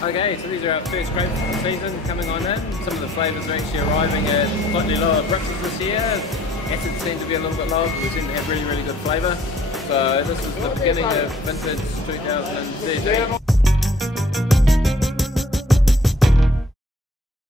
Okay, so these are our first grapes of the season coming on in. Some of the flavours are actually arriving at slightly lower Brixes this year. Acids seem to be a little bit lower, but we seem to have really, really good flavour. So this is the beginning of vintage 2013.